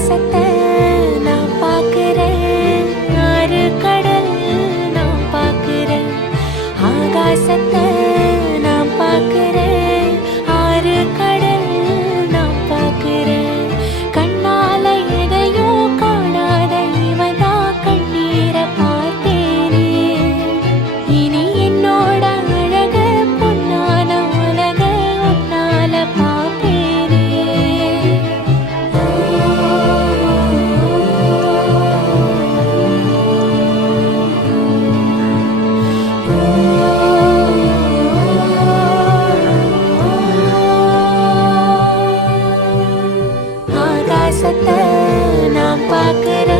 ஆகாசத்தை நான் பார்க்கிறேன், ஆறு கடல் நான் பார்க்கிறேன். ஆகாசத்தை நான் பார்க்கிறேன், ஆறு கடல் நான் பார்க்கிறேன். கண்ணால எதையோ காணாத இவதான் கண்ணீரை பார்த்தேனே. இனி என்னோட அழக பொன்னான உலக உன்னால பார்ப்பேனே. ஆகாசத்தை நான் பார்க்கிறேன்,